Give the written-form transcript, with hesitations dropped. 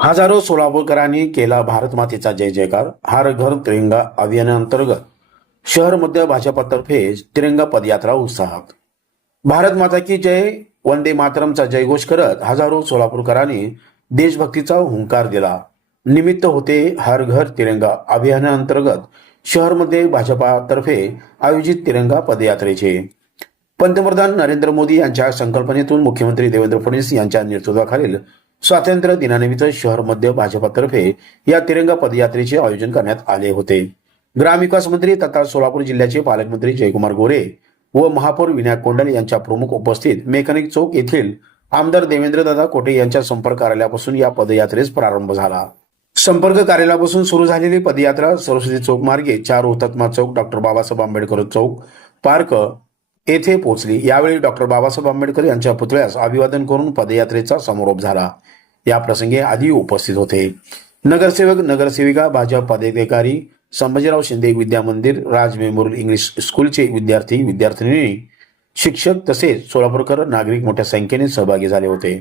हजारो सोलापूरकरांनी केला भारत मातेचा जय जयकार. हर घर तिरंगा अभियानांतर्गत शहर मध्य भाजपातर्फे तिरंगा पदयात्रा उत्साहात. भारत माता की जय, वंदे मातरमचा जयघोष करत हजारो सोलापूरकरांनी देशभक्तीचा हुंकार दिला. निमित्त होते हर घर तिरंगा अभियानांतर्गत शहरमध्ये भाजपातर्फे आयोजित तिरंगा पदयात्रेचे. पंतप्रधान नरेंद्र मोदी यांच्या संकल्पनेतून मुख्यमंत्री देवेंद्र फडणवीस यांच्या नेतृत्वाखालील स्वातंत्र्य दिनानिमित्त शहर मध्य भाजपातर्फे या तिरंगा पदयात्रेचे आयोजन करण्यात आले होते. ग्रामविकास मंत्री तथा सोलापूर जिल्ह्याचे पालकमंत्री जयकुमार गोरे व महापौर विनायक कोंडल यांच्या प्रमुख उपस्थित मेकॅनिक चौक येथील आमदार देवेंद्रदादा कोटे यांच्या संपर्क कार्यालयापासून या पदयात्रेस प्रारंभ झाला. संपर्क कार्यालयापासून सुरू झालेली पदयात्रा सरस्वती चौक मार्गे 4 हुतात्मा चौक, डॉक्टर बाबासाहेब आंबेडकर चौक, पार्क येथे पोहोचली. यावेळी डॉक्टर बाबासाहेब आंबेडकर यांच्या पुतळ्यास अभिवादन करून पदयात्रेचा समारोप झाला. या प्रसंगी आधी उपस्थित होते नगरसेवक, नगरसेविका, भाजप पदाधिकारी, संभाजीराव शिंदे विद्या मंदिर, राज मेमोरियल इंग्लिश स्कूलचे विद्यार्थी, विद्यार्थिनी, शिक्षक तसेच सोलापूरकर नागरिक मोठ्या संख्येने सहभागी झाले होते.